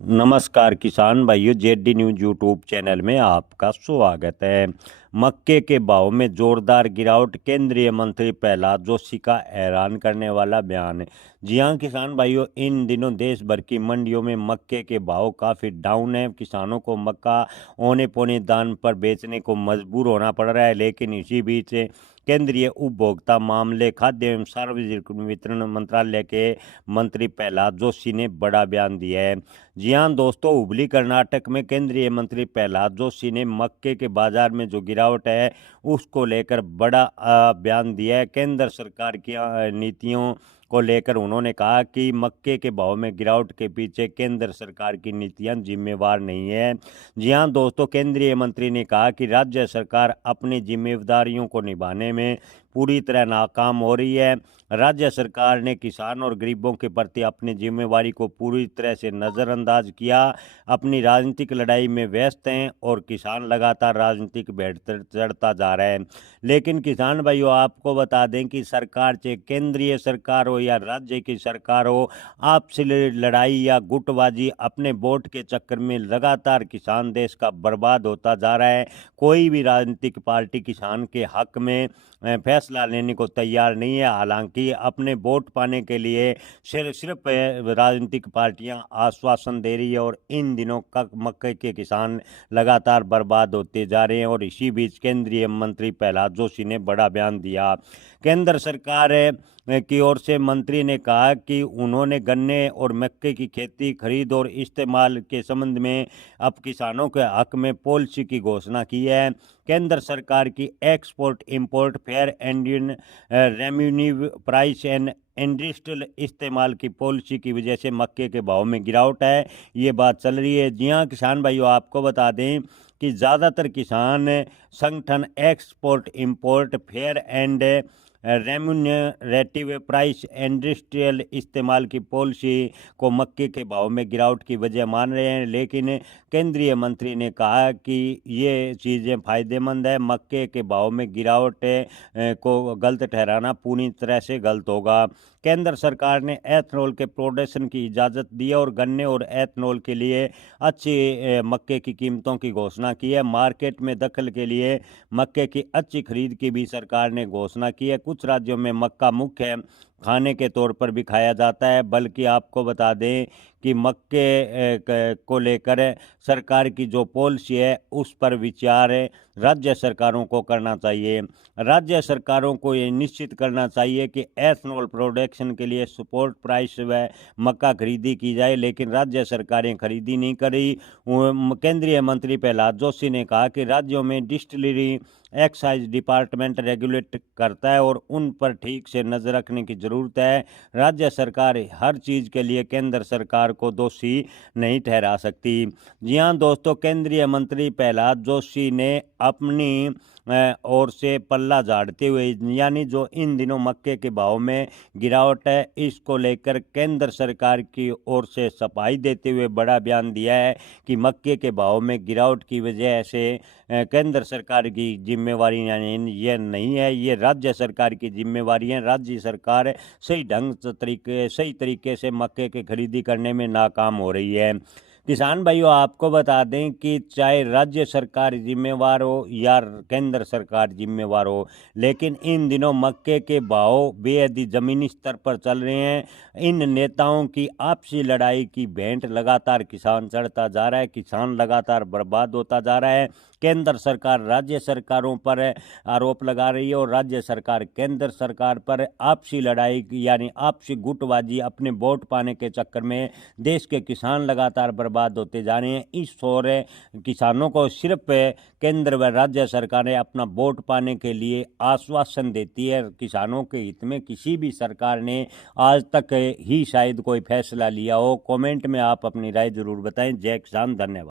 नमस्कार किसान भाइयों, जेडी न्यूज यूट्यूब चैनल में आपका स्वागत है। मक्के के भाव में जोरदार गिरावट, केंद्रीय मंत्री प्रहलाद जोशी का हैरान करने वाला बयान। जी हां किसान भाइयों, इन दिनों देश भर की मंडियों में मक्के के भाव काफ़ी डाउन है। किसानों को मक्का औने पौने दाम पर बेचने को मजबूर होना पड़ रहा है। लेकिन इसी बीच केंद्रीय उपभोक्ता मामले, खाद्य एवं सार्वजनिक वितरण मंत्रालय के मंत्री प्रहलाद जोशी ने बड़ा बयान दिया है। जी हां दोस्तों, हुबली कर्नाटक में केंद्रीय मंत्री प्रहलाद जोशी ने मक्के के बाजार में जो गिरावट है उसको लेकर बड़ा बयान दिया है। केंद्र सरकार की नीतियों को लेकर उन्होंने कहा कि मक्के के भाव में गिरावट के पीछे केंद्र सरकार की नीतियां जिम्मेवार नहीं है। जी हां दोस्तों, केंद्रीय मंत्री ने कहा कि राज्य सरकार अपनी जिम्मेदारियों को निभाने में पूरी तरह नाकाम हो रही है। राज्य सरकार ने किसान और गरीबों के प्रति अपनी जिम्मेवारी को पूरी तरह से नज़रअंदाज किया, अपनी राजनीतिक लड़ाई में व्यस्त हैं और किसान लगातार राजनीतिक भेड़ चढ़ता जा रहा है। लेकिन किसान भाइयों, आपको बता दें कि सरकार, चाहे केंद्रीय सरकार हो या राज्य की सरकार हो, आपसी लड़ाई या गुटबाजी, अपने वोट के चक्कर में लगातार किसान देश का बर्बाद होता जा रहा है। कोई भी राजनीतिक पार्टी किसान के हक में फैसला लेने को तैयार नहीं है। हालांकि अपने वोट पाने के लिए सिर्फ राजनीतिक पार्टियां आश्वासन दे रही है और इन दिनों मक्के के किसान लगातार बर्बाद होते जा रहे हैं। और इसी बीच केंद्रीय मंत्री प्रहलाद जोशी ने बड़ा बयान दिया। केंद्र सरकार की ओर से मंत्री ने कहा कि उन्होंने गन्ने और मक्के की खेती, खरीद और इस्तेमाल के संबंध में अब किसानों के हक में पॉलिसी की घोषणा की है। केंद्र सरकार की export import fair Indian remunerative price and industrial इस्तेमाल की पॉलिसी की वजह से मक्के के भाव में गिरावट है, ये बात चल रही है। जी हाँ किसान भाइयों, आपको बता दें कि ज़्यादातर किसान संगठन export import fair and remunerative price industrial इस्तेमाल की पॉलिसी को मक्के के भाव में गिरावट की वजह मान रहे हैं। लेकिन केंद्रीय मंत्री ने कहा कि ये चीज़ें फ़ायदेमंद है। मक्के के भाव में गिरावट को गलत ठहराना पूरी तरह से गलत होगा। केंद्र सरकार ने एथनॉल के प्रोडक्शन की इजाज़त दी है और गन्ने और एथनॉल के लिए अच्छी मक्के की कीमतों की घोषणा की है। मार्केट में दखल के लिए मक्के की अच्छी खरीद की भी सरकार ने घोषणा की है। कुछ राज्यों में मक्का मुख्य खाने के तौर पर भी खाया जाता है। बल्कि आपको बता दें कि मक्के को लेकर सरकार की जो पॉलिसी है उस पर विचार राज्य सरकारों को करना चाहिए। राज्य सरकारों को ये निश्चित करना चाहिए कि एथनॉल प्रोडक्शन के लिए सपोर्ट प्राइस व मक्का खरीदी की जाए, लेकिन राज्य सरकारें खरीदी नहीं कर रही। केंद्रीय मंत्री प्रहलाद जोशी ने कहा कि राज्यों में डिस्टिलरी एक्साइज डिपार्टमेंट रेगुलेट करता है और उन पर ठीक से नज़र रखने की ज़रूरत है। राज्य सरकार हर चीज़ के लिए केंद्र सरकार को दोषी नहीं ठहरा सकती। जी हाँ दोस्तों, केंद्रीय मंत्री प्रहलाद जोशी ने अपनी ओर से पल्ला झाड़ते हुए, यानी जो इन दिनों मक्के के भाव में गिरावट है, इसको लेकर केंद्र सरकार की ओर से सफाई देते हुए बड़ा बयान दिया है कि मक्के के भाव में गिरावट की वजह से केंद्र सरकार की जिम्मेवारी यानी ये नहीं है, ये राज्य सरकार की जिम्मेवारी है। राज्य सरकार सही तरीके से मक्के की खरीदी करने में नाकाम हो रही है। किसान भाइयों, आपको बता दें कि चाहे राज्य सरकार जिम्मेवार हो या केंद्र सरकार जिम्मेवार हो, लेकिन इन दिनों मक्के के भाव बेहद ही ज़मीनी स्तर पर चल रहे हैं। इन नेताओं की आपसी लड़ाई की भेंट लगातार किसान चढ़ता जा रहा है, किसान लगातार बर्बाद होता जा रहा है। केंद्र सरकार राज्य सरकारों पर आरोप लगा रही है और राज्य सरकार केंद्र सरकार पर आपसी लड़ाई यानी आपसी गुटबाजी, अपने वोट पाने के चक्कर में देश के किसान लगातार बर्बाद होते जा रहे हैं। इस ओर किसानों को सिर्फ केंद्र व राज्य सरकारें अपना वोट पाने के लिए आश्वासन देती है। किसानों के हित में किसी भी सरकार ने आज तक ही शायद कोई फैसला लिया हो। कमेंट में आप अपनी राय जरूर बताएं। जय किसान, धन्यवाद।